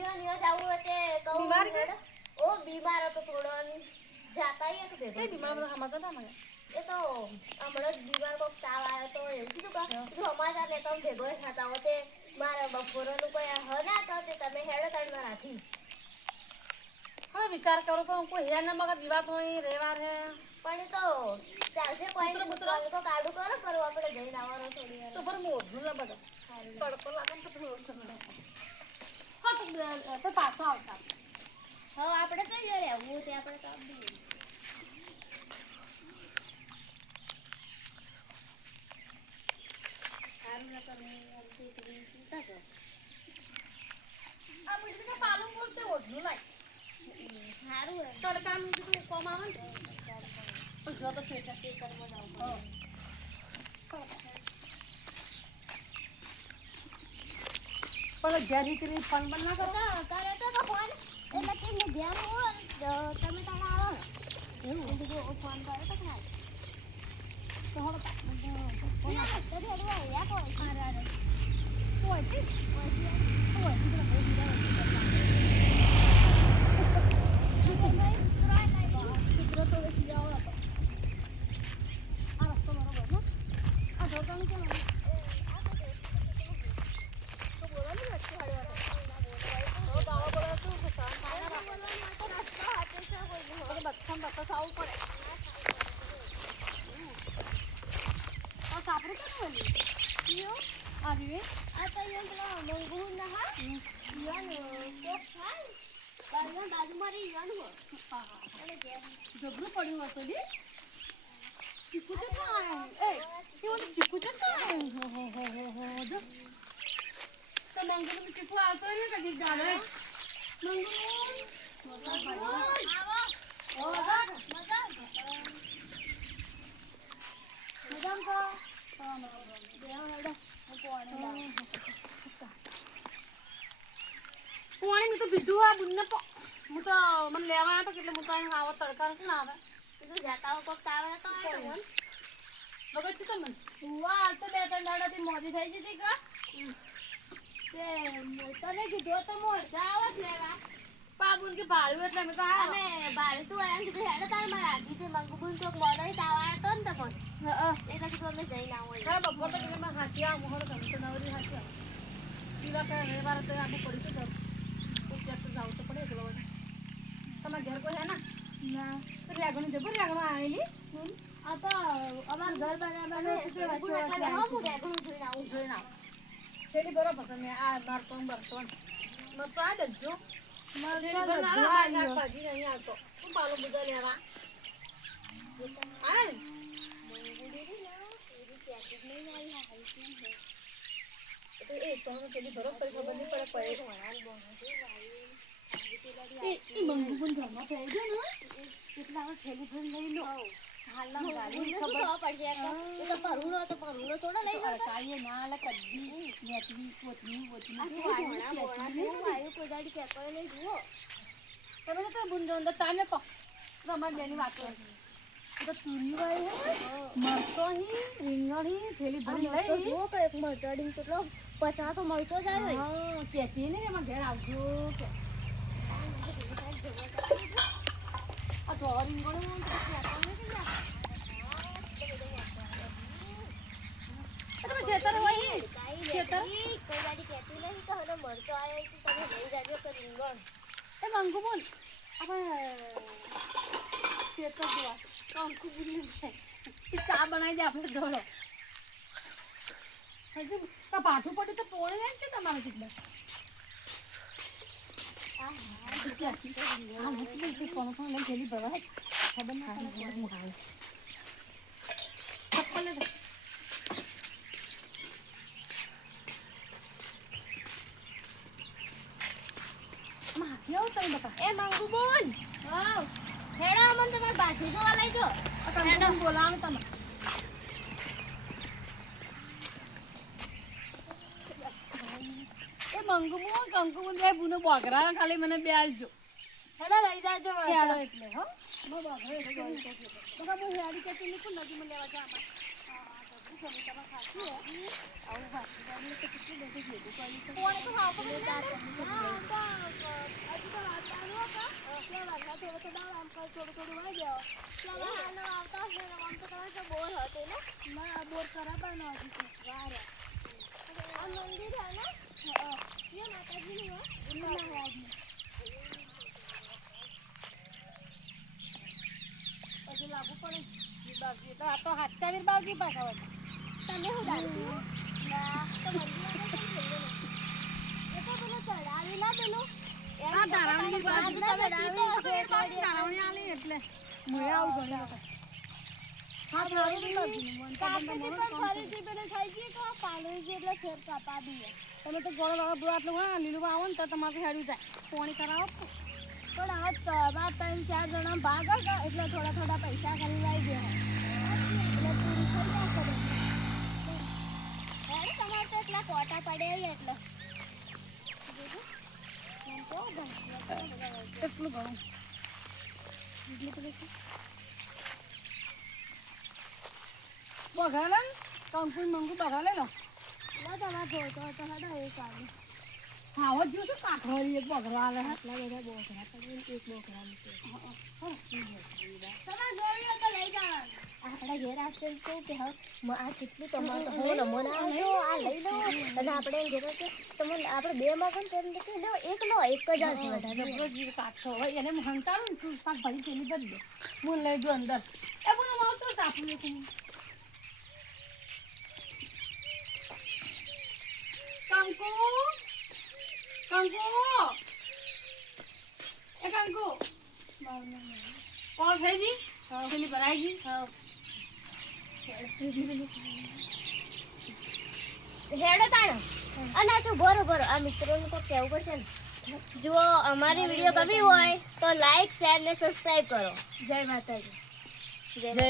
ઈયો neo જાવું હતે તો બીમાર કે ઓ બીમાર હતો થોડો જાતા ય તો દે તે બીમાર બધા સમાચાર ના મળે એ તો હમણાં જ બીમાર કોક તાવ આવ્યો તો એવું કીધું કા કીધું અમારા લેતા હું ભેગો થતા હોતે મારા બપોરનું કોઈ હ ના તો તે તમે હેડો તણમાં રાખી હવે વિચાર કરો કે કોઈ હેર ના મગર દીવા હોય રેવાર હે પણ એ તો ચાલશે કોઈ તો કાઢું કરો કરું આપણે જઈને આવવાનો થોડી વાર તો પર મોઢું ના બધા તડકો લાગે ને તો થોડું હા તો પાછો આવતા હવે આપણે કઈ રહેવું તે આપણે તો આપી સારું ના તમે ચિંતા કરો આ મુજે કે પાલું બોલતે ઓઢું લાય સારું હે તડકાનું કીધું કોમ આવે ને તો જો તો સ્વેટર ખેતરમાં જાવ પણ ઘેર રીતની ફોન બંધ ના કરો કરે તો ફોન એટલે કે મેં જેમ હોય તમે તારે આવો એવું કીધું ફોન કરે તો ના તો હવે ફોન તો હેડવા યા કોઈ અરે કોઈ થી જબરું પડ્યું હતું દી ચીકુ તો થાય એ કેવું ચીકુ તો થાય હો જો તો મંગુ ચીકુ આવતો ને કદી ગાડે મંગુ આવો મજામ કો પાણી મેં તો પીધું આ બુનને હું તો મને લેવા આવ્યા તો એટલે હું તો અહીં આવો તડકા ના આવે કીધું જાતા હો કોક તાવે તો આવ્યો મગજ છે તમને વાહ તો 2-3 દાડાથી મોડી થઈ જતી કા તે તને કીધું તો મોરજા આવો જ લેવા પાબુન કે ભાળ્યું એટલે મેં તો અને બાળી તું એમ કીધું હેડો તાર મારા આધી તે મંગુબુન ચોક મોડો તાવ આવ્યો તો ને તપન એટલે કીધું અમે જઈને આવો ખરા બપોર તો કે મેં હાથી આ મોહર ગમ તો નવરી હાથી પીવા કે રેવાર તો આબુ પડી તો કોઈ ક્યાંક તો જાવ તો પડે એકલો તમારા ઘર કોઈ હે ના તો રેગણું જબર રેગણું આવેલી આ તો અમાર ઘર બનાવવાનું હા હું રેગણું જોઈને આવું થેલી બરોબર છે મેં આ માર તો બરતોન મત તો આ દજો શાકભાજી નહીં આવતો શું પાલો બધા લેવા આ એ સોનો થેલી બરોબર ખબર નહીં પડે એ મંગુ પણ ઘરમાં થઈ ગયો ને કેટલા વાર થેલી ભરી લઈ લો હાલના ગાડી ખબર પડશે એ તો પરુણો થોડો લઈ જાવ કાઈએ ના લે કદી નેટવી પોતની આયુ કોદાડી કે કોઈ લઈ જુઓ તમે તો બુંજો અંદર ચાલે કો તમાર બેની વાત કરો તો તુરી વાય મરતો હી રીંગણી થેલી ભરી લઈ જુઓ કે એક મરચાડી કેટલો 50 તો મળતો જાય હા કેતી ને એમાં ઘર આવજો કે આ તો રીંગણી તો કેતા ને કે તમે ખેતર હોય ખેતર કોદાડી કેતી નહીં તો હવે મરતો આવ્યો છે તમે લઈ જાજો તો રીંગણ એ મંગુ બોલ આપણે ખેતર જોવા કંકુ બોલી ચા બનાવી દે આપણે જોડો હજુ તો પાઠું પડ્યું તો પોણે જાય છે તમારે કેટલા કોણ કોણ લઈ ગયેલી ભરાય ખબર ના પડે એ મંગુ બોલ વાવ હેડા મન તમાર બાજુ જોવા લઈ જો હેડા બોલાવ તમે એ મંગુ બે બુનો બોગરા ખાલી મને બે આલજો હેડા લઈ જાજો હેડો એટલે હો બો બોગરા એટલે તો હું હેડી કે તું નીકળ નદી માં લેવા જા તમે ખાસી હે આવું વાસી ગાડી તો કેટલી બધી ભેગું કર્યું છે કોણ તો ખાવ પડે હજુ તો વાત ચાલુ હતા ત્યાં વાગા થોડો આમ થોડું થોડું વાઈ ગયો ત્યાં આવતા હશે આમ તો તમે તો બોર હતો ને ના બોર ખરાબ ન હતી વારે આ મંદિર હે ને ये माताजी નું હે મહારાજનું પછી લાગુ પડે બાપજી તો આ તો હાચા વીર બાપજી પાછા હોય તમે હું દારૂ ના તો મંદિરમાં કેમ જઈએ એ તો પેલો ચડાવી ના પેલું આ ધારાવણી બાપજી તો ધારાવણી આલી એટલે મળે આવું ઘણી વખત હા ધારાવણી બાપજી મન તો કાપીથી પણ ફરીથી પેલું થઈ ગયું તો પાણી એટલે ફેર કાપા દઈએ તમે તો ગોળ વાળા બધું આટલું હા લીલું આવો ને તો તમારે હેરું જાય પોણી કરાવો પણ હવે તમારા 3-4 જણા ભાગ હતા એટલે થોડા થોડા પૈસા કરી લઈ ગયા એટલે પૂરી થઈ જશે અરે તમારે તો એટલા કોટા પડ્યા એટલે એટલું ઘણું બઘાલે ને કંકુ મંગુ બઘાલે લો ના તમારે જોઈતો હોય તો હડા એ કાઢી ખાવા જ જોશું કાઠવાળી એક બઘરા આલે આટલા બધા બોકરા પડીને એક બોકરા મૂકે તમારે જોઈએ તો લઈ જવાનું આપણા ઘેર આવશે ને કહું કે હા આ કેટલું તમારે તો હું નમૂના આવ્યો આ લઈ લો અને આપણે ઘેર આવશે તમને આપણે બે માગો ને તેમ કે લો એક જ આવશે વધારે જબરજી કાઠો હોય એને હું હંતાડું ને તું શાકભાજી પેલી ભરી દે હું લઈ જો અંદર એ બોલો માવ તો કાપું એક કંકુ કંકુ એ કંકુ કોણ થઈ જી પેલી ભરાઈ જી હેડો તાણો અને આ જો બરોબર આ મિત્રોને તો કહેવું પડશે ને જો અમારી વિડીયો ગમી હોય તો લાઈક શેર ને સબસ્ક્રાઇબ કરો જય માતાજી જય